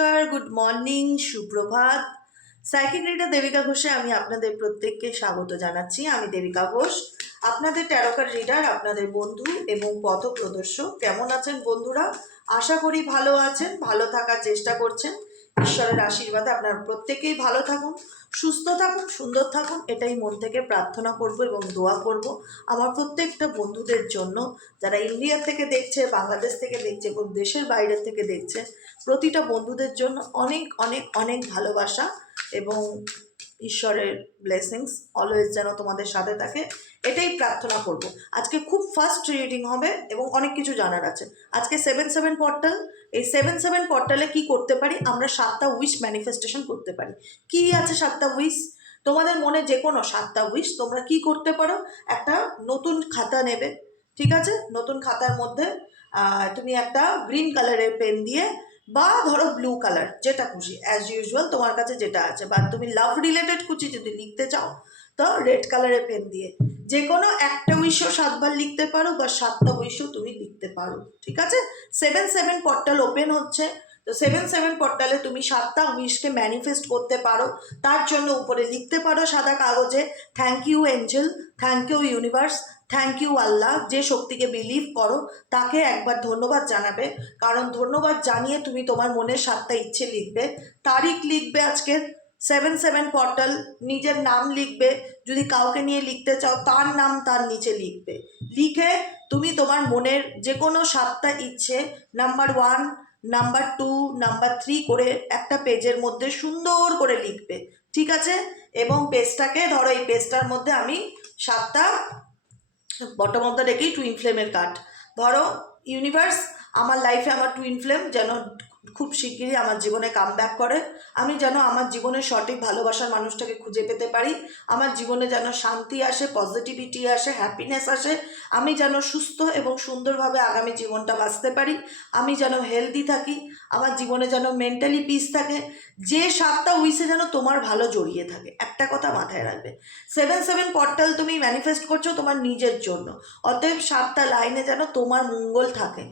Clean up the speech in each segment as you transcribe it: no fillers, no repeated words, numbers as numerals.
নমস্কার, good morning, সুপ্রভাত। Psychic reader Devika ঘোষে আমি আপনাদের প্রত্যেককে স্বাগত জানাচ্ছি। আমি দেবিকা ঘোষ, আপনাদের ট্যারোকার রিডার, আপনাদের বন্ধু এবং পথপ্রদর্শক। কেমন আছেন বন্ধুরা? আশা করি ভালো আছেন, ভালো থাকার চেষ্টা করছেন। ঈশ্বরের আশীর্বাদে আপনারা প্রত্যেকেই ভালো থাকুন, সুস্থ থাকুন, সুন্দর থাকুন, এটাই মন থেকে প্রার্থনা করব এবং দোয়া করব আমার প্রত্যেকটা বন্ধুদের জন্য, যারা ইন্ডিয়া থেকে দেখছে, বাংলাদেশ থেকে দেখছে এবং দেশের বাইরে থেকে দেখছে। প্রতিটা বন্ধুদের জন্য অনেক অনেক অনেক ভালোবাসা এবং ঈশ্বরের ব্লেসিংস অলওয়েজ যেন তোমাদের সাথে থাকে, এটাই প্রার্থনা করব। আজকে খুব ফাস্ট রিডিং হবে এবং অনেক কিছু জানার আছে। আজকে 7/7 পোর্টাল। এই 7/7 পোর্টালে কি করতে পারি? আমরা 7টা উইশ ম্যানিফেস্টেশন করতে পারি। কি আছে 7টা উইশ? তোমাদের মনে যে কোনো 7টা উইশ তোমরা কি করতে পারো? একটা নতুন খাতা নেবে, ঠিক আছে? নতুন খাতার মধ্যে তুমি একটা গ্রিন কালারের পেন দিয়ে বা ধরো ব্লু কালার, যেটা খুশি অ্যাজ ইউজুয়াল তোমার কাছে যেটা আছে, বা তুমি লাভ রিলেটেড কিছু যদি লিখতে চাও তো রেড কালারের পেন দিয়ে যে কোনো একটা উইশও 7বার লিখতে পারো বা 7টা উইশও তুমি লিখতে পারো, ঠিক আছে? 7/7 পোর্টাল ওপেন হচ্ছে, তো 7/7 পোর্টালে তুমি 7টা উইশকে ম্যানিফেস্ট করতে পারো। তার জন্য উপরে লিখতে পারো সাদা কাগজে, thank you angel, thank you universe, thank you Allah. যে শক্তিকে বিলিভ করো তাকে একবার ধন্যবাদ জানাবে, কারণ ধন্যবাদ জানিয়ে তুমি তোমার মনের 7টা ইচ্ছে লিখবে। তারিখ লিখবে আজকে 7/7 পোর্টাল, নিজের নাম লিখবে, যদি কাউকে নিয়ে লিখতে চাও তার নাম তার নিচে লিখবে। লিখে তুমি তোমার মনের যে কোনো 7টা ইচ্ছে নাম্বার 1, নাম্বার 2, নাম্বার 3 করে একটা পেজের মধ্যে সুন্দর করে লিখবে, ঠিক আছে? এবং পেজটাকে ধরো, এই পেজটার মধ্যে আমি 7টা বটম অফ দ্য ডেকেই টুইন ফ্লেমের কার্ড। ধরো, ইউনিভার্স, আমার লাইফে আমার টুইন ফ্লেম যেন খুব শিগগিরই আমার জীবনে কাম ব্যাক করে। আমি যেন আমার জীবনের সঠিক ভালোবাসার মানুষটাকে খুঁজে পেতে পারি। আমার জীবনে যেন শান্তি আসে, পজিটিভিটি আসে, হ্যাপিনেস আসে। আমি যেন সুস্থ এবং সুন্দরভাবে আগামী জীবনটা বাঁচতে পারি। আমি যেন হেলদি থাকি। আমার জীবনে যেন মেন্টালি পিস থাকে। যে 7টা উইসে যেন তোমার ভালো জড়িয়ে থাকে। একটা কথা মাথায় রাখবে, 7/7 পোর্টাল তুমি ম্যানিফেস্ট করছো তোমার নিজের জন্য, অতএব 7টা লাইনে যেন তোমার মঙ্গল থাকে,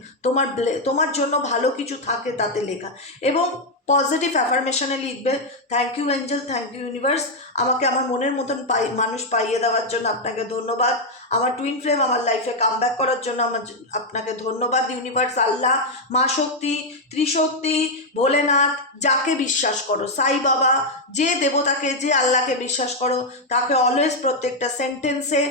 তোমার জন্য ভালো কিছু থাকে তাতে লেখা। এবং পজিটিভ অ্যাফার্মেশনে লিখবে, thank you angel, thank you universe, আমাকে আমার মনের মতন মানুষ পাইয়ে দেওয়ার জন্য আপনাকে ধন্যবাদ। আমার টুইন ফ্লেম আমার লাইফে কাম ব্যাক করার জন্য আপনাকে ধন্যবাদ। ইউনিভার্স, আল্লাহ, মা শক্তি, ত্রিশক্তি, ভোলেনাথ, যাকে বিশ্বাস করো, সাই বাবা, যে দেবতাকে, যে আল্লাহকে বিশ্বাস করো, তাকে অলওয়েজ প্রত্যেকটা সেন্টেন্সে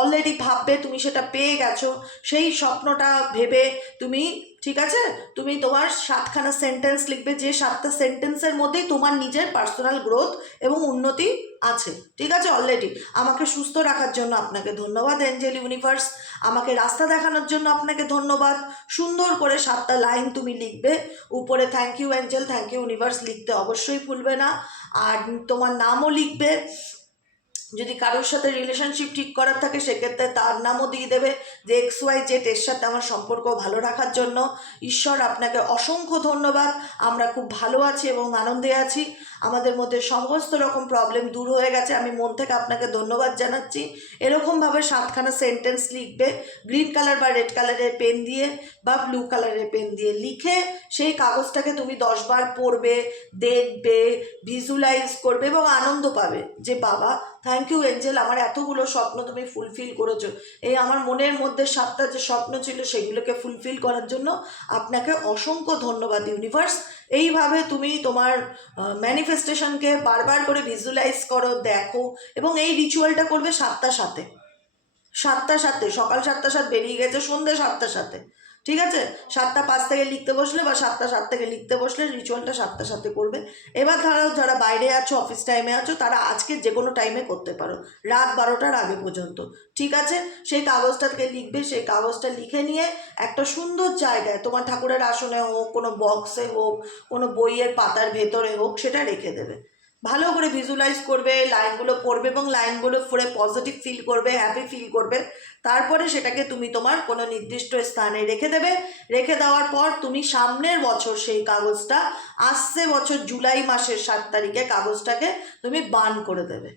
অলরেডি ভাববে তুমি সেটা পেয়ে গেছো। সেই স্বপ্নটা ভেবে তুমি, ঠিক আছে, তুমি তোমার 7খানা সেন্টেন্স লিখবে, যে 7টা সেন্টেন্সের মধ্যেই তোমার নিজের পার্সোনাল গ্রোথ এবং উন্নতি আছে, ঠিক আছে? অলরেডি আমাকে সুস্থ রাখার জন্য আপনাকে ধন্যবাদ এঞ্জেল ইউনিভার্স, আমাকে রাস্তা দেখানোর জন্য আপনাকে ধন্যবাদ। সুন্দর করে 7টা লাইন তুমি লিখবে। উপরে thank you angel, thank you universe লিখতে অবশ্যই ভুলবে না। আর তোমার নামও লিখবে। যদি কারোর সাথে রিলেশনশিপ ঠিক করার থাকে সেক্ষেত্রে তার নামও দিয়ে দেবে, যে XYZ এর সাথে আমার সম্পর্ক ভালো রাখার জন্য ঈশ্বর আপনাকে অসংখ্য ধন্যবাদ। আমরা খুব ভালো আছি এবং আনন্দে আছি, আমাদের মধ্যে সমস্ত রকম প্রবলেম দূর হয়ে গেছে, আমি মন থেকে আপনাকে ধন্যবাদ জানাচ্ছি। এরকমভাবে 7খানা সেন্টেন্স লিখবে, গ্রিন কালার বা রেড কালারের পেন দিয়ে বা ব্লু কালারের পেন দিয়ে লিখে সেই কাগজটাকে তুমি 10বার পড়বে, দেখবে, ভিজুয়ালাইজ করবে এবং আনন্দ পাবে যে বাবা, থ্যাংক ইউ এঞ্জেল, আমার এতগুলো স্বপ্ন তুমি ফুলফিল করেছো। এই আমার মনের মধ্যে 7টা যে স্বপ্ন ছিল সেগুলোকে ফুলফিল করার জন্য আপনাকে অসংখ্য ধন্যবাদ ইউনিভার্স। এইভাবে তুমি তোমার ম্যানিফেস্টেশনকে বারবার করে ভিজুয়ালাইজ করো, দেখো, এবং এই রিচুয়ালটা করবে 7টার সাথে। 7টার সাথে, সকাল 7টার সাথে বেরিয়ে গেছে, সন্ধ্যে 7টার সাথে, ঠিক আছে? 7টা 5 থেকে লিখতে বসলে বা 7টা 7 থেকে লিখতে বসলে রিচুয়ালটা 7টার সাথে করবে। এবার ধরো যারা বাইরে আছো, অফিস টাইমে আছো, তারা আজকে যে কোনো টাইমে করতে পারো, রাত 12টার আগে পর্যন্ত, ঠিক আছে? সেই কাগজটাকে লিখবে, সেই কাগজটা লিখে নিয়ে একটা সুন্দর জায়গায়, তোমার ঠাকুরের আসনে হোক, কোনো বক্সে হোক, কোনো বইয়ের পাতার ভেতরে হোক, সেটা রেখে দেবে। ভালো করে ভিজুয়ালাইজ করবে, লাইনগুলো পড়বে এবং লাইনগুলো পড়ে পজিটিভ ফিল করবে, হ্যাপি ফিল করবে। তারপরে সেটাকে তুমি তোমার কোনো নির্দিষ্ট স্থানে রেখে দেবে। রেখে দেওয়ার পর তুমি সামনের বছর সেই কাগজটা, আসছে বছর জুলাই মাসের 7 তারিখে কাগজটাকে তুমি বার্ন করে দেবে।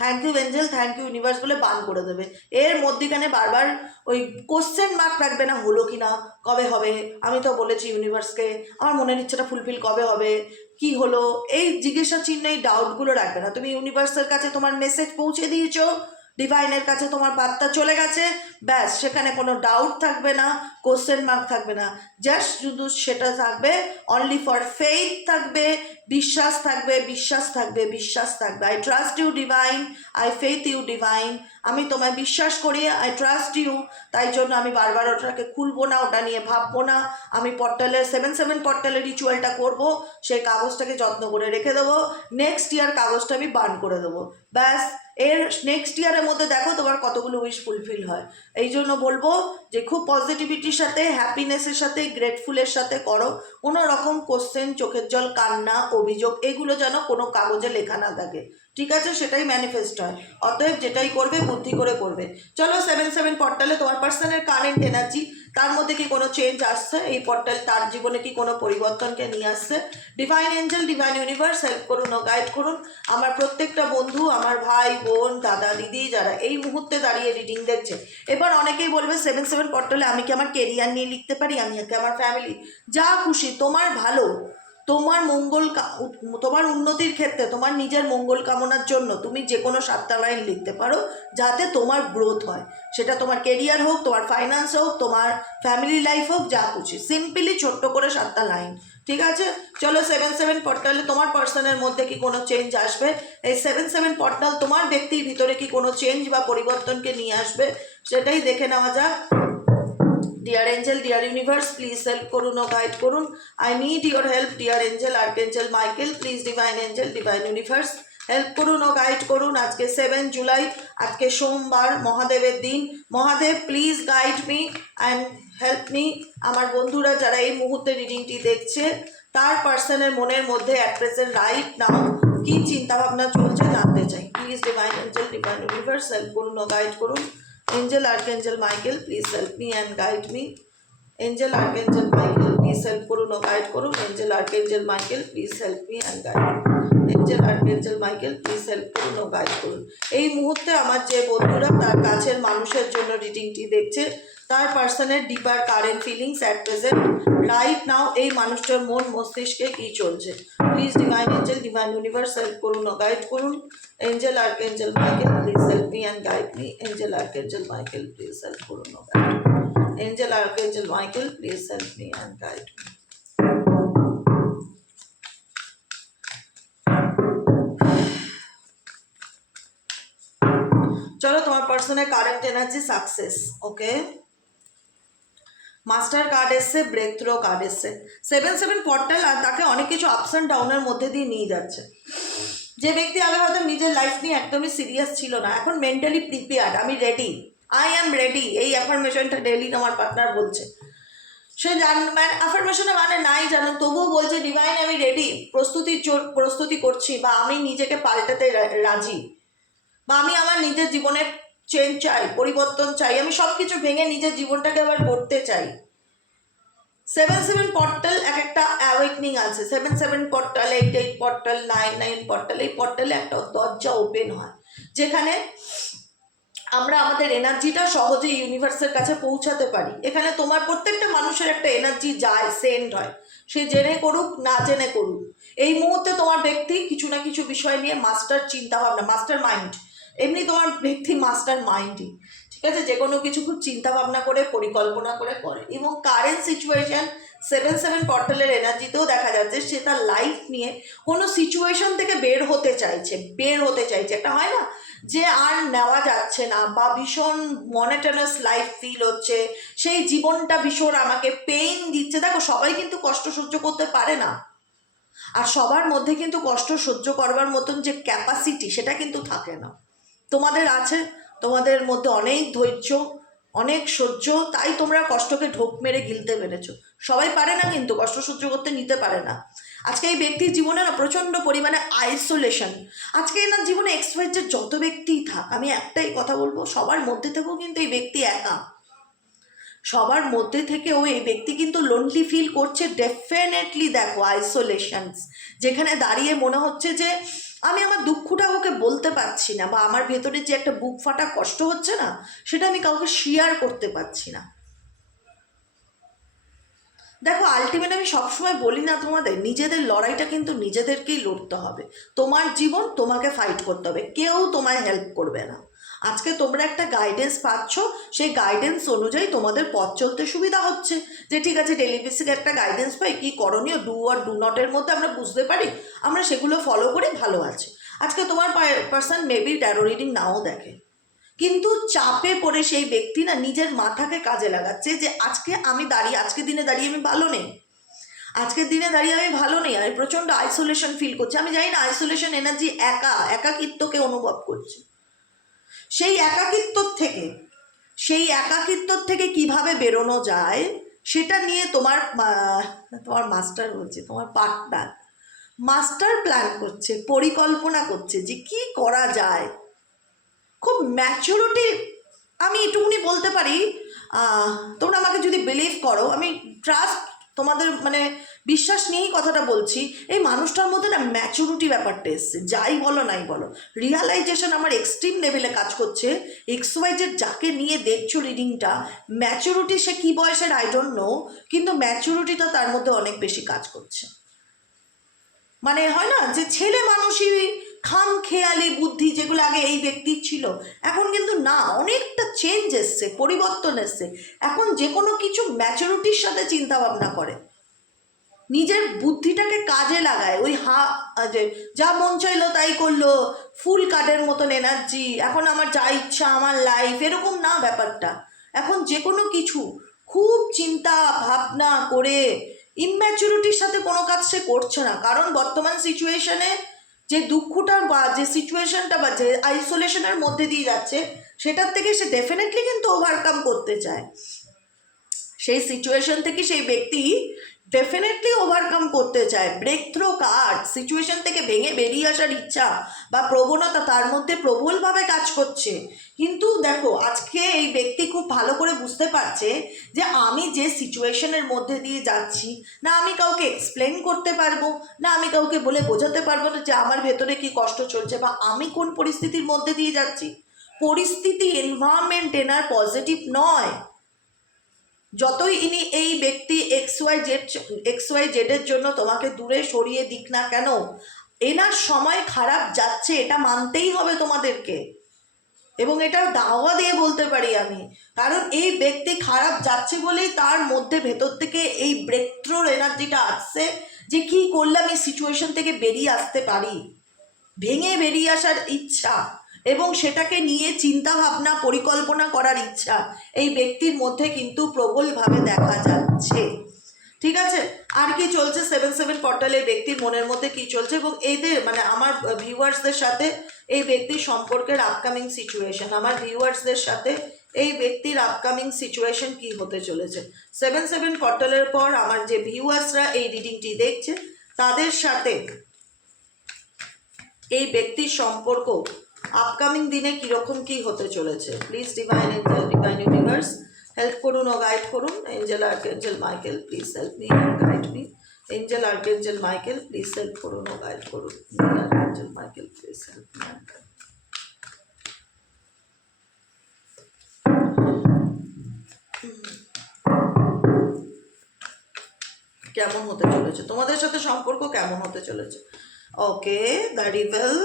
Thank you angel, thank you universe বলে বান করে দেবে। এর মধ্যিখানে বারবার ওই কোশ্চেন মার্ক রাখবে না, হলো কি না, কবে হবে, আমি তো বলেছি ইউনিভার্সকে আমার মনের ইচ্ছাটা ফুলফিল কবে হবে, কি হলো, এই জিজ্ঞাসা চিহ্ন, এই ডাউটগুলো রাখবে না। তুমি ইউনিভার্সের কাছে তোমার মেসেজ পৌঁছে দিয়েছো, ডিভাইনের কাছে তোমার বার্তা চলে গেছে, ব্যাস, সেখানে কোনো ডাউট থাকবে না, কোশ্চেন মার্ক থাকবে না, জাস্ট শুধু সেটা থাকবে অনলি ফর ফেইথ থাকবে, বিশ্বাস থাকবে, বিশ্বাস থাকবে, বিশ্বাস থাকবে। I trust you divine, I faith you divine, আমি তোমায় বিশ্বাস করি, আই ট্রাস্ট ইউ, তাই জন্য আমি বারবার ওটাকে খুলবো না, ওটা নিয়ে ভাববো না, আমি পর্টালের 7/7 পর্টালের রিচুয়ালটা করবো, সেই কাগজটাকে যত্ন করে রেখে দেবো, নেক্সট ইয়ার কাগজটা আমি বার্ন করে দেবো, ব্যাস। এর নেক্সট ইয়ারের মধ্যে দেখো তোমার কতগুলো উইশ ফুলফিল হয়। এই জন্য বলবো যে খুব পজিটিভিটির সাথে, হ্যাপিনেসের সাথে, গ্রেটফুলের সাথে করো। কোনো রকম কোশ্চেন, চোখের জল, কান্না, অভিযোগ এগুলো যেন কোনো কাগজে লেখা না থাকে, ঠিক আছে? সেটাই ম্যানিফেস্ট হয়। অতএব যেটাই করবে বুদ্ধি করে করবে। চলো 7/7 পর্টালে তোমার পার্সনের কারেন্ট এনার্জি, তার মধ্যে কি কোনো চেঞ্জ আসছে? এই পর্টাল তার জীবনে কি কোনো পরিবর্তনকে নিয়ে আসছে? Divine angel, divine universe help করুন ও গাইড করুন আমার প্রত্যেকটা বন্ধু, আমার ভাই বোন, দাদা দিদি যারা এই মুহূর্তে দাঁড়িয়ে রিডিং দেখছে। এবার অনেকেই বলবে 7/7 পর্টালে আমি কি আমার কেরিয়ার নিয়ে লিখতে পারি, আমি কি আমার ফ্যামিলি, যা খুশি, তোমার ভালো, তোমার মঙ্গল, তোমার উন্নতির ক্ষেত্রে, তোমার নিজের মঙ্গল কামনার জন্য তুমি যে কোনো 7টা লাইন লিখতে পারো, যাতে তোমার গ্রোথ হয়। সেটা তোমার কেরিয়ার হোক, তোমার ফাইন্যান্স হোক, তোমার ফ্যামিলি লাইফ হোক, যা খুশি, সিম্পলি ছোট্ট করে 7টা লাইন, ঠিক আছে? চলো 7/7 পর্টালে তোমার পার্সনের মধ্যে কি কোনো চেঞ্জ আসবে? এই 7/7 পর্টাল তোমার ব্যক্তির ভিতরে কি কোনো চেঞ্জ বা পরিবর্তনকে নিয়ে আসবে, সেটাই দেখে নেওয়া যাক। Dear angel, dear universe, please help করুন ও গাইড করুন। I need your help dear angel, archangel Michael, please divine angel, divine universe help করুন ও গাইড করুন। আজকে 7 জুলাই, আজকে সোমবার, মহাদেবের দিন। Mahadev please guide me and help me. আমার বন্ধুরা যারা এই মুহূর্তে রিডিংটি দেখছে, তার পার্সনের মনের মধ্যে অ্যাট প্রেজেন্ট রাইট নাও কী চিন্তাভাবনা চলছে জানতে চাই। Please divine angel, divine universe help করুন ও গাইড করুন। Angel, Archangel Michael, please help me and guide me. Angel, Archangel Michael, please help করুন ও গাইড করুন। Angel, Archangel Michael, please help me and guide me. Angel, Archangel Michael, please help করুন ও guide করুন। এই মুহূর্তে আমার যে বন্ধুরা তার কাছের মানুষের জন্য রিডিংটি দেখছে, তার পার্সনের deeper current feelings at present right now, এই মানুষটার মন মস্তিষ্কে কী চলছে, please divine angel, divine universe help করুন ও গাইড করুন। Angel, Archangel Michael, please help me and guide me. Angel, Archangel Michael, please help করুন ও guide me. Angel, Archangel Michael, please help me and guide me. চলো তোমার পার্সনের current energy success, ওকে? Master card এসছে, break throw card এসছে। 7/7 পর্টাল আর তাকে অনেক কিছু ups and ডাউনের মধ্যে দিয়ে নিয়ে যাচ্ছে। যে ব্যক্তি আগে হয়তো নিজের লাইফ নিয়ে একদমই সিরিয়াস ছিল না, এখন মেন্টালি প্রিপেয়ার্ড, আমি রেডি, আই অ্যাম রেডি, এই অ্যাফার্মেশনটা ডেলি আমার পার্টনার বলছে। সে মানে অ্যাফার্মেশনে মানে নাই জানেন, তবুও বলছে ডিভাইন আমি রেডি, প্রস্তুতি করছি, বা আমি নিজেকে পাল্টাতে রাজি, বা আমি আমার নিজের জীবনে চেঞ্জ চাই, পরিবর্তন চাই, আমি সব কিছু ভেঙে নিজের জীবনটাকে আবার গড়তে চাই। 7/7 পর্টাল এক একটা অ্যাওয়েকনিং আছে। 7/7 পর্টাল, 8/8 পর্টাল, 9/9 পর্টাল, এই পর্টালে একটা দরজা ওপেন হয়, যেখানে আমরা আমাদের এনার্জিটা সহজে ইউনিভার্সের কাছে পৌঁছাতে পারি। এখানে তোমার প্রত্যেকটা মানুষের একটা এনার্জি যায়, সেন্ড হয়, সে জেনে করুক না জেনে করুক। এই মুহূর্তে তোমার ব্যক্তি কিছু না কিছু বিষয় নিয়ে মাস্টার চিন্তাভাবনা, মাস্টার মাইন্ড, এমনি তোমার ব্যক্তি মাস্টার মাইন্ডই, ঠিক আছে? যে কোনো কিছু খুব চিন্তা ভাবনা করে, পরিকল্পনা করে করে। এবং কারেন্ট সিচুয়েশন 7/7 পর্টালের এনার্জিতেও দেখা যাচ্ছে সে তার লাইফ নিয়ে কোনো সিচুয়েশন থেকে বের হতে চাইছে, একটা হয় না যে আর নেওয়া যাচ্ছে না, বা ভীষণ মনোটোনাস লাইফ ফিল হচ্ছে, সেই জীবনটা ভীষণ আমাকে পেইন দিচ্ছে। দেখো, সবাই কিন্তু কষ্ট সহ্য করতে পারে না, আর সবার মধ্যে কিন্তু কষ্ট সহ্য করবার মতন যে ক্যাপাসিটি সেটা কিন্তু থাকে না। তোমাদের আছে, তোমাদের মধ্যে অনেক ধৈর্য, অনেক সহ্য, তাই তোমরা কষ্টকে ঢোক মেরে গিলতে পেরেছো। সবাই পারে না, কিন্তু কষ্ট সহ্য করতে নিতে পারে না। আজকে এই ব্যক্তির জীবনে না প্রচণ্ড পরিমাণে আইসোলেশন। আজকে এনার জীবনে এক্সপায়ার যত ব্যক্তিই থাক, আমি একটাই কথা বলবো, সবার মধ্যে থেকেও কিন্তু এই ব্যক্তি একা, সবার মধ্যে থেকেও এই ব্যক্তি কিন্তু লোনলি ফিল করছে ডেফিনেটলি। দেখো, আইসোলেশনস, যেখানে দাঁড়িয়ে মনে হচ্ছে যে আমি আমার দুঃখটা ওকে বলতে পারছি না, বা আমার ভেতরে যে একটা বুক ফাটা কষ্ট হচ্ছে না, সেটা আমি কাউকে শেয়ার করতে পারছি না। দেখো, আলটিমেট আমি সবসময় বলি না তোমাদের, নিজেদের লড়াইটা কিন্তু নিজেদেরকেই লড়তে হবে। তোমার জীবন তোমাকে ফাইট করতে হবে, কেউ তোমায় হেল্প করবে না। আজকে তোমরা একটা গাইডেন্স পাচ্ছ, সেই গাইডেন্স অনুযায়ী তোমাদের পথ চলতে সুবিধা হচ্ছে, যে ঠিক আছে ডেলি বেসিকে একটা গাইডেন্স পাই, কী করণীয়, ডু আর ডু নটের মধ্যে আমরা বুঝতে পারি, আমরা সেগুলো ফলো করে ভালো আছি। আজকে তোমার পার্সন মেবি ট্যারো রিডিং নাও দেখে, কিন্তু চাপে পড়ে সেই ব্যক্তি না নিজের মাথাকে কাজে লাগাচ্ছে, যে আজকে আমি দাঁড়িয়ে, আজকের দিনে দাঁড়িয়ে আমি ভালো নেই, আজকের দিনে দাঁড়িয়ে আমি ভালো নেই, আমি প্রচণ্ড আইসোলেশন ফিল করছি। আমি জানি না আইসোলেশন এনার্জি একাকিত্বকে অনুভব করছি। সেই একাকিত্ব থেকে কিভাবে বেরোনো যায় সেটা নিয়ে তোমার মাস্টার বলছে, তোমার পার্টনার মাস্টার প্ল্যান করছে, পরিকল্পনা করছে যে কি করা যায়। খুব ম্যাচুরিটি, আমি এটুকুনি বলতে পারি, তোমরা আমাকে যদি বিলিভ করো, আমি ট্রাস্ট তোমাদের মানে বিশ্বাস নিয়েই কথাটা বলছি, এই মানুষটার মধ্যে না ম্যাচুরিটি ব্যাপারটা এসছে। যাই বলো নাই বলো, রিয়ালাইজেশন আমার এক্সট্রিম লেভেলে কাজ করছে। এক্সওয়াইজেড যাকে নিয়ে দেখছো রিডিংটা, ম্যাচুরিটি সে কী বয়সের আই ডোন্ট নো, কিন্তু ম্যাচুরিটিটা তার মধ্যে অনেক বেশি কাজ করছে। মানে হয় না যে ছেলে মানুষই খাম খেয়ালি বুদ্ধি, যেগুলো আগে এই ব্যক্তির ছিল, এখন কিন্তু না, অনেকটা চেঞ্জ এসছে, পরিবর্তন এসছে। এখন যে কোনো কিছু ম্যাচুরিটির সাথে চিন্তা ভাবনা করে, নিজের বুদ্ধিটাকে কাজে লাগায়। ওই যে যা মন চাইলো তাই করলো, ফুল কার্ডের মতন এনার্জি, এখন আমার যা ইচ্ছা আমার লাইফ, এরকম না ব্যাপারটা। এখন যে কোনো কিছু খুব চিন্তা ভাবনা করে, ইম্যাচুরিটির সাথে কোনো কাজ সে করছে না। কারণ বর্তমান সিচুয়েশনে যে দুঃখটা বা যে সিচুয়েশনটা বা যে আইসোলেশনের মধ্যে দিয়ে যাচ্ছে, সেটার থেকে সে ডেফিনেটলি কিন্তু ওভারকাম করতে চায়। সেই সিচুয়েশন থেকে সেই ব্যক্তি ডেফিনেটলি ওভারকাম করতে চায়। ব্রেক থ্রো কার্ড, সিচুয়েশন থেকে ভেঙে বেরিয়ে আসার ইচ্ছা বা প্রবণতা তার মধ্যে প্রবলভাবে কাজ করছে। কিন্তু দেখো, আজকে এই ব্যক্তি খুব ভালো করে বুঝতে পারছে যে আমি যে সিচুয়েশনের মধ্যে দিয়ে যাচ্ছি, না আমি কাউকে এক্সপ্লেন করতে পারবো, না আমি কাউকে বলে বোঝাতে পারবো না যে আমার ভেতরে কি কষ্ট চলছে বা আমি কোন পরিস্থিতির মধ্যে দিয়ে যাচ্ছি। পরিস্থিতি, এনভায়রনমেন্ট এনার পজিটিভ নয়। যতই ইনি এই ব্যক্তি এক্স ওয়াই জেডের জন্য তোমাকে দূরে সরিয়ে দিক না কেন, এনার সময় খারাপ যাচ্ছে, এটা মানতেই হবে তোমাদেরকে। এবং এটা দাওয়া দিয়ে বলতে পারি আমি, কারণ এই ব্যক্তি খারাপ যাচ্ছে বলেই তার মধ্যে ভেতর থেকে এই ব্রেক থ্রোর এনার্জিটা আসছে, যে কি করলে আমি সিচুয়েশন থেকে বেরিয়ে আসতে পারি, ভেঙে বেরিয়ে আসার ইচ্ছা এবং সেটাকে নিয়ে চিন্তা ভাবনা পরিকল্পনা করার ইচ্ছা এই ব্যক্তির মধ্যে কিন্তু প্রবলভাবে দেখা যাচ্ছে। ঠিক আছে, আর কি চলছে 7/7 পোর্টালে ব্যক্তির মনের মধ্যে কি চলছে, এবং এদের মানে আমার ভিউয়ার্সদের সাথে এই ব্যক্তির সম্পর্কের আপকামিং সিচুয়েশন, আমার ভিউয়ার্সদের সাথে এই ব্যক্তির আপকামিং সিচুয়েশন কি হতে চলেছে 7/7 পোর্টালের পর আমার যে ভিউয়ার্সরা এই রিডিংটি দেখছে তাদের সাথে এই ব্যক্তির সম্পর্ক আপকামিং দিনে কীরকম কী হতে চলেছে। Please divine angel, divine universe help করুন ও গাইড করুন। Angel archangel Michael please help me and guide me. Angel archangel Michael please help করুন ও গাইড করুন। Archangel Michael please help me and guide. কেমন হতে চলেছে তোমাদের সাথে সম্পর্ক, কেমন হতে চলেছে? Okay, the rebel,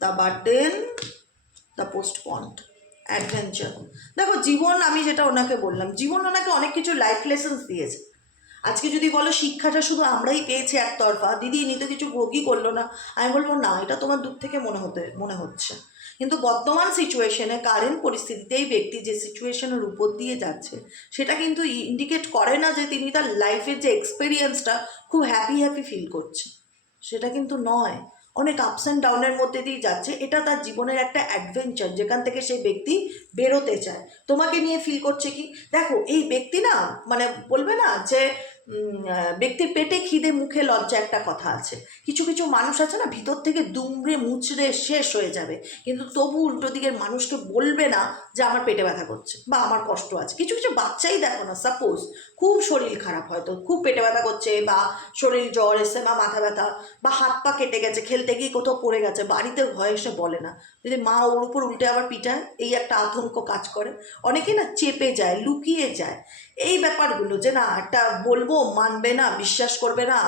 the burden, the postponed, adventure. দেখো, জীবন, আমি যেটা ওনাকে বললাম, জীবন ওনাকে অনেক কিছু লাইফ লেসেন্স দিয়েছে। আজকে যদি বলো শিক্ষাটা শুধু আমরাই পেয়েছি একতরফা, দিদি ইনি তো কিছু ভোগই করলো না, আমি বলবো না, এটা তোমার দূর থেকে মনে হচ্ছে। কিন্তু বর্তমান সিচুয়েশনে, কারেন্ট পরিস্থিতিতে এই ব্যক্তি যে সিচুয়েশনের উপর দিয়ে যাচ্ছে, সেটা কিন্তু ইন্ডিকেট করে না যে তিনি তার লাইফের যে এক্সপিরিয়েন্সটা খুব হ্যাপি ফিল করছে, সেটা কিন্তু নয়। অনেক আপস অ্যান্ড ডাউনের মধ্যে দিয়ে যাচ্ছে। এটা তার জীবনের একটা অ্যাডভেঞ্চার, যেখান থেকে সেই ব্যক্তি বেরোতে চায়। তোমাকে নিয়ে ফিল করছে কি, দেখো এই ব্যক্তি না, মানে বলবে না যে ব্যক্তির পেটে খিদে মুখে লজ্জা, একটা কথা আছে। কিছু কিছু মানুষ আছে না, ভিতর থেকে দুমড়ে মুচড়ে শেষ হয়ে যাবে, কিন্তু তবু উল্টো দিকের মানুষকে বলবে না যে আমার পেটে ব্যথা করছে বা আমার কষ্ট আছে। কিছু কিছু বাচ্চাই দেখো না, সাপোজ খুব শরীর খারাপ, হয়তো খুব পেটে ব্যথা করছে বা শরীর জ্বর এসে বা মাথা ব্যথা বা হাত পা কেটে গেছে, খেলতে গিয়ে কোথাও পড়ে গেছে, বাড়িতে ভয় এসে বলে না, যদি মা ওর উপর উল্টে আবার পিটায়, এই একটা আতঙ্ক কাজ করে। অনেকে না চেপে যায়, লুকিয়ে যায় এই ব্যাপারগুলো, যে না একটা বলবো মানবে না, বিশ্বাস করবে না,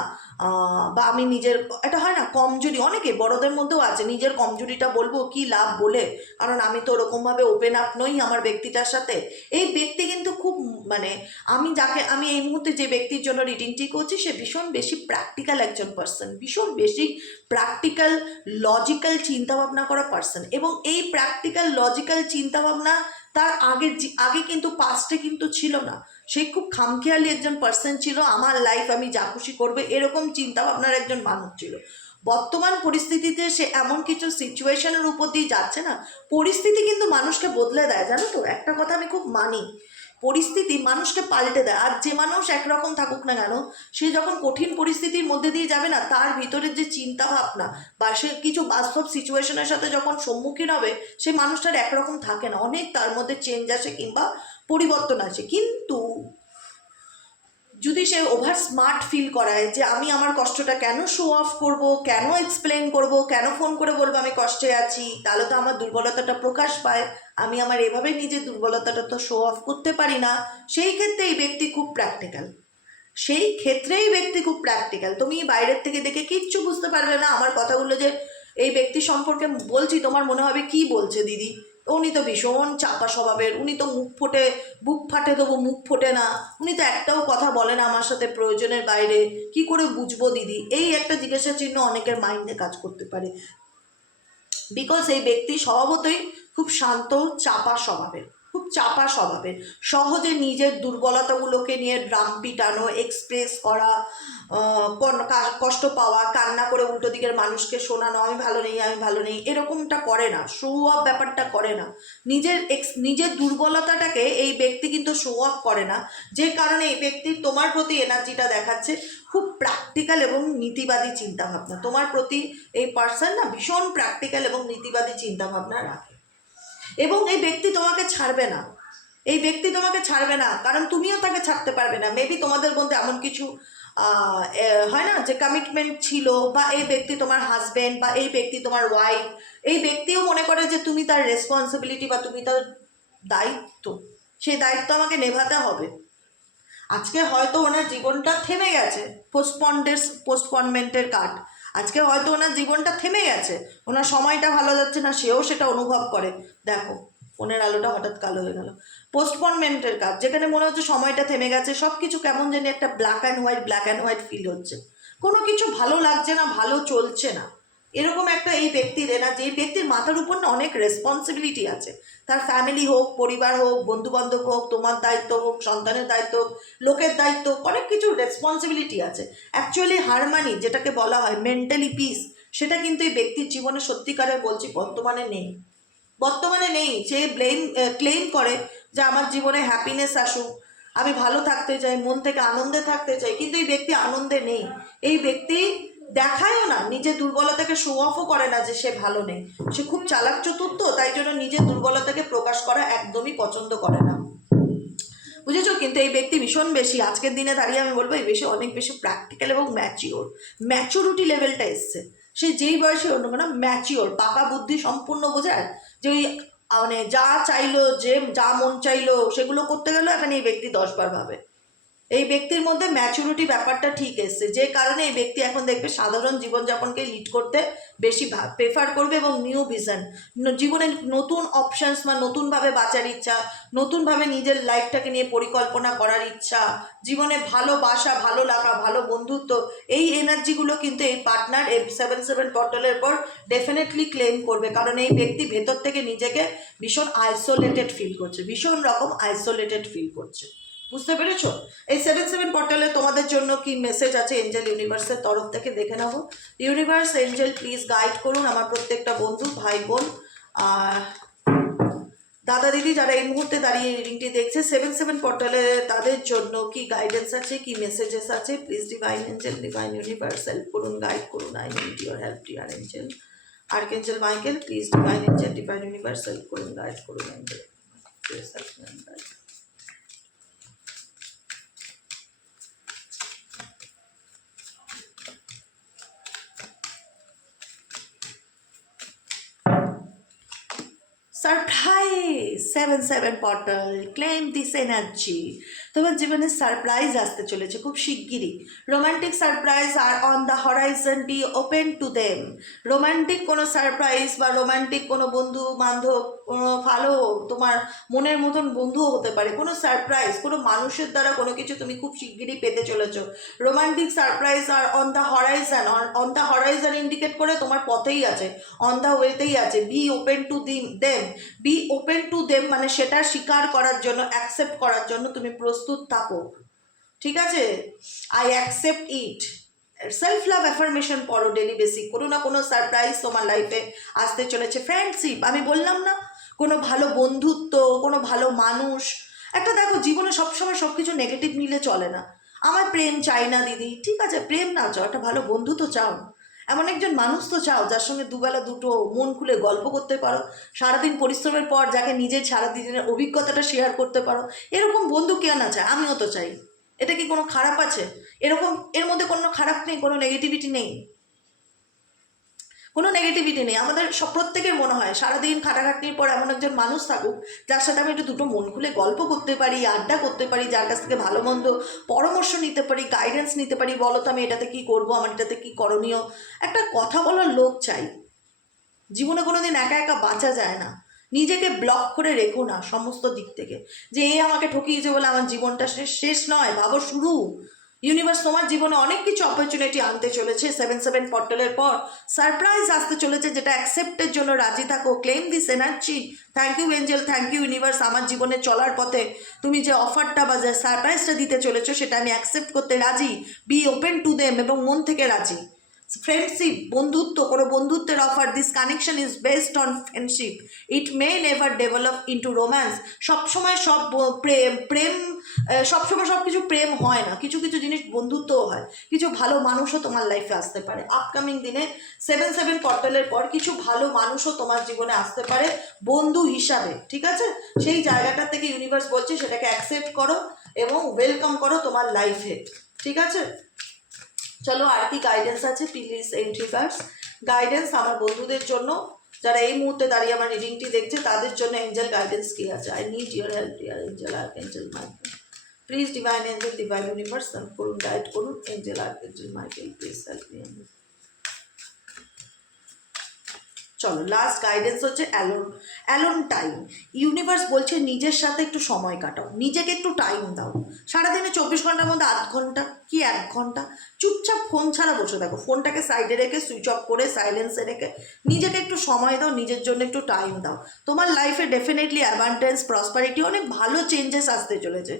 বা আমি নিজের এটা হয় না কমজোরি, অনেকে বড়দের মধ্যেও আছে, নিজের কমজোরিটা বলবো কি লাভ বলে, কারণ আমি তো ওরকমভাবে ওপেন আপ নই আমার ব্যক্তিটার সাথে। এই ব্যক্তি কিন্তু খুব মানে আমি এই মুহূর্তে যে ব্যক্তির জন্য রিডিংটি করছি, সে ভীষণ বেশি প্র্যাকটিক্যাল একজন পার্সন, ভীষণ বেশি প্র্যাকটিক্যাল লজিক্যাল চিন্তাভাবনা করা পার্সন। এবং এই প্র্যাকটিক্যাল লজিক্যাল চিন্তাভাবনা তার আগে কিন্তু পাস্টে কিন্তু ছিল না। সে খুব খামখেয়ালি একজন পার্সন ছিল, আমার লাইফ আমি যা খুশি করবে এরকম চিন্তাভাবনার একজন মানুষ ছিল। বর্তমান পরিস্থিতিতে সে এমন কিছু সিচুয়েশনের উপর দিয়ে যাচ্ছে না, পরিস্থিতি কিন্তু মানুষকে বদলে দেয়, জানো তো, একটা কথা আমি খুব মানি, পরিস্থিতি মানুষকে পাল্টে দেয়। আর যে মানুষ একরকম থাকুক না কেন, সে যখন কঠিন পরিস্থিতির মধ্যে দিয়ে যাবে না, তার ভিতরে যে চিন্তা ভাবনা বা সে কিছু বাস্তব সিচুয়েশনের সাথে যখন সম্মুখীন হবে, সে মানুষটার একরকম থাকে না, অনেক তার মধ্যে চেঞ্জ আসে কিংবা পরিবর্তন আসে। কিন্তু যদি সে ওভার স্মার্ট ফিল করায় যে আমি আমার কষ্টটা কেন শো অফ করব, কেন এক্সপ্লেন করব, কেন ফোন করে বলবো আমি কষ্টে আছি, তাহলে তো আমার দুর্বলতাটা প্রকাশ পায়, আমি আমার এভাবে নিজের দুর্বলতাটা তো শো অফ করতে পারি না, সেই ক্ষেত্রে এই ব্যক্তি খুব প্র্যাকটিক্যাল, সেই ক্ষেত্রেই ব্যক্তি খুব প্র্যাকটিক্যাল। তুমি বাইরের থেকে দেখে কিচ্ছু বুঝতে পারবে না আমার কথাগুলো যে এই ব্যক্তি সম্পর্কে বলছি, তোমার মনে হবে কি বলছে দিদি, উনি তো ভীষণ চাপা স্বভাবের, উনি তো বুক ফাটে তবু মুখ ফোটে না, উনি তো একটাও কথা বলে না আমার সাথে প্রয়োজনের বাইরে, কি করে বুঝবো দিদি, এই একটা জিজ্ঞাসা চিহ্ন অনেকের মাইন্ডে কাজ করতে পারে। বিকজ এই ব্যক্তি স্বভাবতই খুব শান্ত, চাপা স্বভাবের, খুব চাপা স্বভাবের, সহজে নিজের দুর্বলতাগুলোকে নিয়ে ড্রাম পিটানো, এক্সপ্রেস করা, কষ্ট পাওয়া, কান্না করে উল্টো দিকের মানুষকে শোনানো আমি ভালো নেই আমি ভালো নেই, এরকমটা করে না, শো অফ ব্যাপারটা করে না, নিজের দুর্বলতাটাকে এই ব্যক্তি কিন্তু শো অফ করে না, যে কারণে এই ব্যক্তির তোমার প্রতি এনার্জিটা দেখাচ্ছে খুব প্র্যাকটিক্যাল এবং নীতিবাদী চিন্তাভাবনা তোমার প্রতি। এই পার্সন না ভীষণ প্র্যাকটিক্যাল এবং নীতিবাদী চিন্তাভাবনা রাখে, এবং এই ব্যক্তি তোমাকে ছাড়বে না, এই ব্যক্তি তোমাকে ছাড়বে না, কারণ তুমিও তাকে ছাড়তে পারবে না। মেবি তোমাদের মধ্যে এমন কিছু হয় না যে কমিটমেন্ট ছিল, বা এই ব্যক্তি তোমার হাজবেন্ড বা এই ব্যক্তি তোমার ওয়াইফ, এই ব্যক্তিও মনে করে যে তুমি তার রেসপন্সিবিলিটি বা তুমি তার দায়িত্ব, সেই দায়িত্ব আমাকে নেভাতে হবে। আজকে হয়তো ওনার জীবনটা থেমে গেছে, পোস্টপনমেন্টের কার্ড, আজকে হয়তো ওনার জীবনটা থেমে গেছে, ওনার সময়টা ভালো যাচ্ছে না, সেও সেটা অনুভব করে। দেখো ফোনের আলোটা হঠাৎ কালো হয়ে গেল, পোস্টপনমেন্টের কাজ, যেখানে মনে হচ্ছে সময়টা থেমে গেছে, সব কিছু কেমন জানি একটা ব্ল্যাক অ্যান্ড হোয়াইট ফিল হচ্ছে, কোনো কিছু ভালো লাগছে না, ভালো চলছে না, এরকম একটা এই ব্যক্তির এনার্জি। এই ব্যক্তির মাথার উপর না অনেক রেসপন্সিবিলিটি আছে, তার ফ্যামিলি হোক, পরিবার হোক, বন্ধু বান্ধব হোক, তোমার দায়িত্ব হোক, সন্তানের দায়িত্ব হোক, লোকের দায়িত্ব, অনেক কিছু রেসপন্সিবিলিটি আছে। অ্যাকচুয়ালি হারমানি যেটাকে বলা হয় মেন্টালি পিস, সেটা কিন্তু এই ব্যক্তির জীবনে সত্যিকারে বলছি বর্তমানে নেই, বর্তমানে নেই। সে ক্লেম করে যে আমার জীবনে হ্যাপিনেস আসুক, আমি ভালো থাকতে চাই, মন থেকে আনন্দে থাকতে চাই, কিন্তু এই ব্যক্তি আনন্দে নেই। এই ব্যক্তি দেখায়ও না, নিজের দুর্বলতাকে শো অফও করে না যে সে ভালো নেই, সে খুব চালাক চতুর, তো তাই জন্য নিজের দুর্বলতাকে প্রকাশ করা একদমই পছন্দ করে না, বুঝেছো। কিন্তু এই ব্যক্তি ভীষণ বেশি আজকের দিনে দাঁড়িয়ে আমি বলবো এই বেশি অনেক বেশি প্র্যাকটিক্যাল এবং ম্যাচিউরিটি লেভেলটা এসছে, সে যেই বয়সে অন্য না ম্যাচিওর, পাকা বুদ্ধি সম্পূর্ণ বোঝায়, যে ওই মানে যা চাইলো, যে যা মন চাইলো সেগুলো করতে গেলেও এখানে এই ব্যক্তি 10 বার ভাবে। এই ব্যক্তির মধ্যে ম্যাচুরিটি ব্যাপারটা ঠিক এসছে, যে কারণে এই ব্যক্তি এখন দেখবে সাধারণ জীবনযাপনকে লিড করতে বেশি প্রেফার করবে, এবং নিউ ভিশন, জীবনে নতুন অপশানস বা নতুনভাবে বাঁচার ইচ্ছা, নতুনভাবে নিজের লাইফটাকে নিয়ে পরিকল্পনা করার ইচ্ছা, জীবনে ভালোবাসা, ভালো লাগা, ভালো বন্ধুত্ব, এই এনার্জিগুলো কিন্তু এই পার্টনার এই 7-7 বটলের পর ডেফিনেটলি ক্লেম করবে, কারণ এই ব্যক্তি ভেতর থেকে নিজেকে ভীষণ আইসোলেটেড ফিল করছে, ভীষণ রকম আইসোলেটেড ফিল করছে, বুঝতে পেরেছো। এই 7-7 পোর্টালে তোমাদের জন্য কি মেসেজ আছে এঞ্জেল ইউনিভার্সের তরফ থেকে দেখে নেবো। ইউনিভার্স এঞ্জেল প্লিজ গাইড করুন আমার প্রত্যেকটা বন্ধু, ভাই বোন, দাদা দিদি যারা এই মুহূর্তে দাঁড়িয়ে রিডিংটি দেখছে 7-7 পোর্টালে, তাদের জন্য কি গাইডেন্স আছে, কি মেসেজেস আছে, please divine angel, divine universe help করুন, গাইড করুন। I need your help dear angel, archangel Michael please divine angel, divine universe help করুন, গাইড করুন angel, please help me guide. Surprise 7 portal claim this energy. তোমার জীবনে surprise আসতে চলেছে খুব শিগগিরই। Romantic surprise are on the horizon, be open to them. Romantic কোনো surprise বা রোমান্টিক কোনো বন্ধু বান্ধব, কোনো ভালো তোমার মনের মতন বন্ধুও হতে পারে, কোনো সারপ্রাইজ কোনো মানুষের দ্বারা কোনো কিছু তুমি খুব শিগগিরই পেতে চলেছ। Romantic surprise are on the horizon, on the horizon indicate করে তোমার পথেই আছে, অন দ্য ওয়েতেই আছে। Be open to them, be open to them মানে সেটা স্বীকার করার জন্য, অ্যাকসেপ্ট করার জন্য তুমি প্রস্তুত থাকো, ঠিক আছে? I accept it. Self love affirmation পড়ো ডেলি বেসিক, কোনো না কোনো সারপ্রাইজ তোমার লাইফে আসতে চলেছে। ফ্রেন্ডশিপ, আমি বললাম না, কোনো ভালো বন্ধুত্ব, কোনো ভালো মানুষ। একটা দেখো, জীবনে সবসময় সব কিছু নেগেটিভ নিলে চলে না। আমার প্রেম চাই না দিদি, ঠিক আছে, প্রেম না চাও, একটা ভালো বন্ধু তো চাও, এমন একজন মানুষ তো চাও যার সঙ্গে দুবেলা দুটো মন খুলে গল্প করতে পারো, সারাদিন পরিশ্রমের পর যাকে নিজের সারাদিনের অভিজ্ঞতাটা শেয়ার করতে পারো। এরকম বন্ধু কে না চায়, আমিও তো চাই। এটা কি কোনো খারাপ আছে? এরকম, এর মধ্যে কোনো খারাপ নেই, কোনো নেগেটিভিটি নেই, কোনো নেগেটিভিটি নেই। আমাদের সব প্রত্যেকের মনে হয় সারাদিন খাটাখাটনির পর এমন একজন মানুষ থাকুক যার সাথে আমি একটু দুটো মন খুলে গল্প করতে পারি, আড্ডা করতে পারি, যার কাছ থেকে ভালো মন্দ পরামর্শ নিতে পারি, গাইডেন্স নিতে পারি, বলো তো আমি এটাতে কী করবো, আমার এটাতে কী করণীয়, একটা কথা বলার লোক চাই। জীবনে কোনো দিন একা একা বাঁচা যায় না। নিজেকে ব্লক করে রেখো না সমস্ত দিক থেকে, যে এ আমাকে ঠকিয়েছে বলে আমার জীবনটা শেষ নয়, ভাবো শুরু। ইউনিভার্স তোমার জীবনে অনেক কিছু অপরচুনিটি আনতে চলেছে। 7 পর্টালের পর সারপ্রাইজ আসতে চলেছে, যেটা অ্যাকসেপ্টের জন্য রাজি থাকো। Claim this energy. Thank you angel, thank you universe. আমার জীবনে চলার পথে তুমি যে অফারটা বা যে সারপ্রাইজটা দিতে চলেছো সেটা আমি অ্যাকসেপ্ট করতে রাজি। বি ওপেন টু দেম, এবং মন থেকে রাজি। ফ্রেন্ডশিপ, বন্ধুত্ব, কোনো বন্ধুত্বের offer. This connection is based on friendship, it May never develop into romance. সবসময় সব প্রেম সবসময় সব কিছু প্রেম হয় না, কিছু কিছু জিনিস বন্ধুত্বও হয়, কিছু ভালো মানুষও তোমার লাইফে আসতে পারে। আপকামিং দিনে 7 পর্টালের পর কিছু ভালো মানুষও তোমার জীবনে আসতে পারে বন্ধু হিসাবে, ঠিক আছে? সেই জায়গাটা থেকে ইউনিভার্স বলছে সেটাকে অ্যাকসেপ্ট করো এবং ওয়েলকাম করো তোমার লাইফে, ঠিক আছে? চলো, আর কি গাইডেন্স আছে প্লিজ এন্ট্রিকার্স। গাইডেন্স আমার বন্ধুদের জন্য, যারা এই মুহূর্তে দাঁড়িয়ে আমার রিডিংটি দেখছে, তাদের জন্য এঞ্জেল গাইডেন্স কি আছে? I need your help dear angel archangel Michael, please divine angel, divine universe help করুন, গাইড করুন। Angel archangel Michael, please help me. চলো, লাস্ট গাইডেন্স হচ্ছে অ্যালোন টাইম। ইউনিভার্স বলছে নিজের সাথে একটু সময় কাটাও, নিজেকে একটু টাইম দাও। সারাদিনে 24 ঘন্টার মধ্যে 8 ঘন্টা কি 1 ঘন্টা চুপচাপ ফোন ছাড়া বসে থাকো, ফোনটাকে সাইডে রেখে, সুইচ অফ করে, সাইলেন্সে রেখে নিজেকে একটু সময় দাও, নিজের জন্য একটু টাইম দাও। তোমার লাইফে ডেফিনেটলি অ্যাবান্ডেন্স, প্রসপারিটি, অনেক ভালো চেঞ্জেস আসতে চলেছে।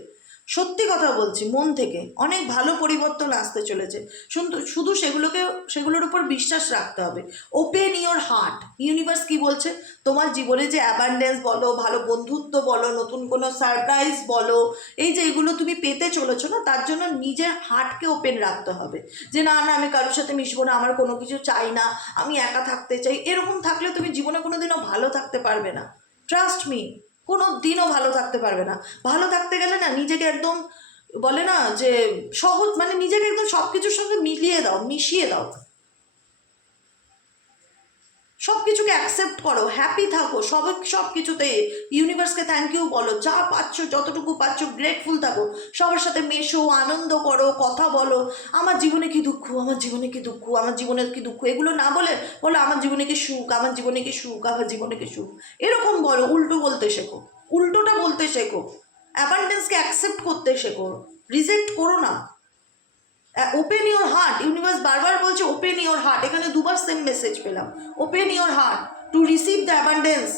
সত্যি কথা বলছি, মন থেকে অনেক ভালো পরিবর্তন আসতে চলেছে। শুধু সেগুলোর উপর বিশ্বাস রাখতে হবে। Open your heart. ইউনিভার্স কি বলছে? তোমার জীবনে যে অ্যাবান্ডেন্স বলো, ভালো বন্ধুত্ব বলো, নতুন কোনো সারপ্রাইজ বলো, এই যে এগুলো তুমি পেতে চলেছো না, তার জন্য নিজের হার্টকে ওপেন রাখতে হবে। যে না না, আমি কারোর সাথে মিশবো না, আমার কোনো কিছু চাই না, আমি একা থাকতে চাই। এরকম থাকলে তুমি জীবনে কোনো দিনও ভালো থাকতে পারবে না। ট্রাস্ট মি, কোনো দিনও ভালো থাকতে পারবে না। ভালো থাকতে গেলে না, নিজেকে একদম বলে না যে সহজ, মানে নিজেকে একদম সব কিছুর সঙ্গে মিশিয়ে দাও, সব কিছুকে অ্যাকসেপ্ট করো, হ্যাপি থাকো সব কিছুতে। ইউনিভার্সকে থ্যাংক ইউ বলো, যা পাচ্ছ যতটুকু পাচ্ছ গ্রেটফুল থাকো, সবার সাথে মেশো, আনন্দ করো, কথা বলো। আমার জীবনে কি দুঃখ, আমার জীবনে কি দুঃখ, আমার জীবনের কি দুঃখ, এগুলো না বলে বলো আমার জীবনে কি সুখ, আমার জীবনে কি সুখ, আমার জীবনে কি সুখ। এরকম বলো, উল্টো বলতে শেখো, উল্টোটা বলতে শেখো, অ্যাবান্ডেন্সকে অ্যাকসেপ্ট করতে শেখো, রিজেক্ট করো না। Open your heart. ইউনিভার্স বারবার বলছে ওপেন ইওর হার্ট, এখানে দুবার সেম মেসেজ পেলাম। Open your heart to receive the abundance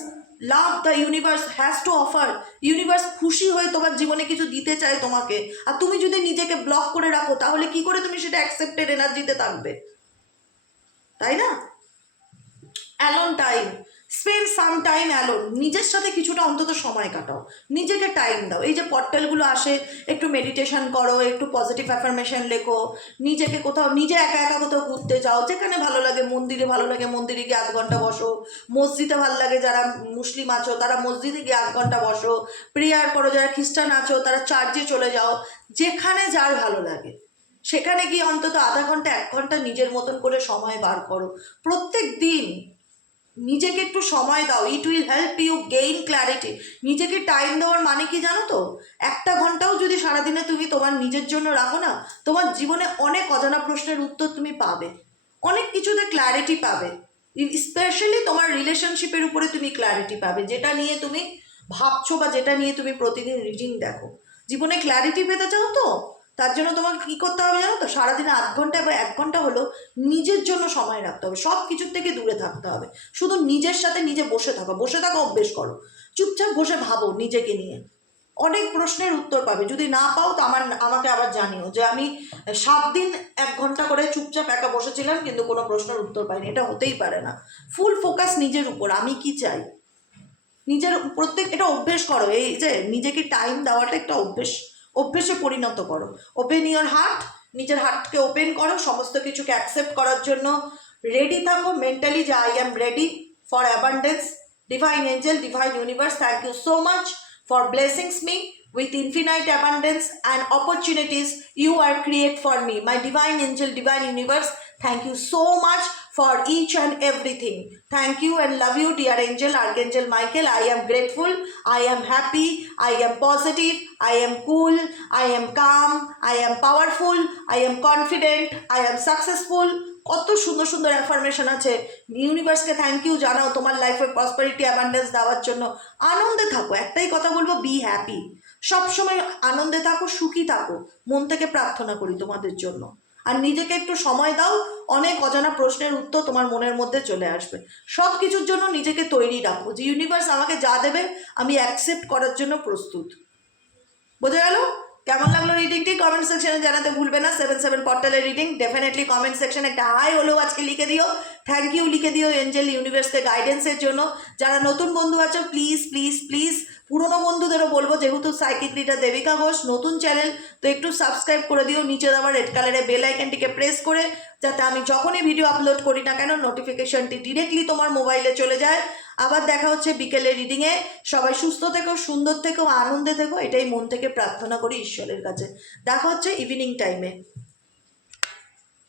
love the universe has to offer. Universe খুশি হয়ে তোমার জীবনে কিছু দিতে চায় তোমাকে, আর তুমি যদি নিজেকে ব্লক করে রাখো তাহলে কি করে তুমি সেটা অ্যাকসেপ্টেড এনার্জিতে থাকবে, তাই না? Alone time, spend some time alone. নিজের সাথে কিছুটা অন্তত সময় কাটাও, নিজেকে টাইম দাও। এই যে পর্টালগুলো আসে, একটু মেডিটেশন করো, একটু পজিটিভ অ্যাফার্মেশন লেখো, নিজেকে কোথাও, নিজে একা একা কোথাও ঘুরতে যাও, যেখানে ভালো লাগে, মন্দিরে ভালো লাগে মন্দিরে গিয়ে 1 ঘন্টা বসো, মসজিদে ভালো লাগে, যারা মুসলিম আছো তারা মসজিদে গিয়ে 1 ঘন্টা বসো, প্রেয়ার করো, যারা খ্রিস্টান আছো তারা চার্চে চলে যাও, যেখানে যার ভালো লাগে সেখানে গিয়ে অন্তত 1/2 ঘন্টা 1 ঘন্টা নিজের মতন করে সময় বার করো প্রত্যেক দিন। নিজেকে একটু সময় দাও, it will help you gain clarity. নিজেকে টাইম দেওয়ার মানে কি জানো তো? 1 ঘন্টাও যদি সারাদিনে তুমি তোমার নিজের জন্য রাখো না, তোমার জীবনে অনেক অজানা প্রশ্নের উত্তর তুমি পাবে, অনেক কিছুতে ক্ল্যারিটি পাবে। স্পেশালি তোমার রিলেশনশিপের উপরে তুমি ক্ল্যারিটি পাবে, যেটা নিয়ে তুমি ভাবছো বা যেটা নিয়ে তুমি প্রতিদিন রিডিং দেখো। জীবনে ক্ল্যারিটি পেতে চাও তো, তার জন্য তোমাকে কী করতে হবে জানো তো? সারাদিনে 8 ঘন্টা বা 1 ঘন্টা হলো নিজের জন্য সময় রাখতে হবে, সব কিছুর থেকে দূরে থাকতে হবে, শুধু নিজের সাথে নিজে বসে থাকা অভ্যেস করো। চুপচাপ বসে ভাবো নিজেকে নিয়ে, অনেক প্রশ্নের উত্তর পাবে। যদি না পাও তো আমাকে আবার জানিও যে আমি 7 দিন 1 ঘন্টা করে চুপচাপ একা বসেছিলাম কিন্তু কোনো প্রশ্নের উত্তর পাইনি। এটা হতেই পারে না। ফুল ফোকাস নিজের উপর, আমি কি চাই, নিজের এটা অভ্যেস করো। এই যে নিজেকে টাইম দেওয়াটা একটা অভ্যেসে পরিণত করো। ওপেন ইওর হার্ট, নিজের হার্টকে ওপেন করো, সমস্ত কিছুকে অ্যাকসেপ্ট করার জন্য রেডি থাকো মেন্টালি, যে I am ready for abundance. Divine angel, divine universe, thank you so much for blessings me with infinite abundance and opportunities you are create for me. My divine angel, divine universe, thank you so much for each and everything. Thank you and love you, dear angel, Archangel Michael. I am grateful, I am happy, I am positive, I am cool, I am calm, I am powerful, I am confident, I am successful. কত সুন্দর সুন্দর affirmation আছে। ইউনিভার্সকে thank you জানাও তোমার লাইফে prosperity abundance দেওয়ার জন্য। আনন্দে থাকো, একটাই কথা বলবো, বি হ্যাপি। সবসময় আনন্দে থাকো, সুখী থাকো, মন থেকে প্রার্থনা করি তোমাদের জন্য। আর নিজেকে একটু সময় দাও, অনেক অজানা প্রশ্নের উত্তর তোমার মনের মধ্যে চলে আসবে। সব কিছুর জন্য নিজেকে তৈরি রাখো, যে ইউনিভার্স আমাকে যা দেবে আমি অ্যাকসেপ্ট করার জন্য প্রস্তুত। বোঝা গেল? কেমন লাগলো রিডিংটি কমেন্ট সেকশনে জানাতে ভুলবে না। 7/7 পোর্টালের রিডিং ডেফিনেটলি কমেন্ট সেকশনে একটা হাই হলেও আজকে লিখে দিও, থ্যাংক ইউ লিখে দিও এঞ্জেল ইউনিভার্সকে গাইডেন্সের জন্য। যারা নতুন বন্ধু আছো প্লিজ প্লিজ প্লিজ, পুরনো বন্ধুদেরও বলবো, যেহেতু সাইকিক রিডার দেবিকা ঘোষ নতুন চ্যানেল, তো একটু সাবস্ক্রাইব করে দিও, নিচে দেওয়া রেড কালারের বেল আইকনটিকে প্রেস করে, যাতে আমি যখনই ভিডিও আপলোড করি না কেন নোটিফিকেশনটি ডিরেক্টলি তোমার মোবাইলে চলে যায়। আবার দেখা হচ্ছে বিকেলের রিডিংয়ে। সবাই সুস্থ থেকো, সুন্দর থেকো, আনন্দে থেকো, এটাই মন থেকে প্রার্থনা করি ঈশ্বরের কাছে। দেখা হচ্ছে ইভিনিং টাইমে।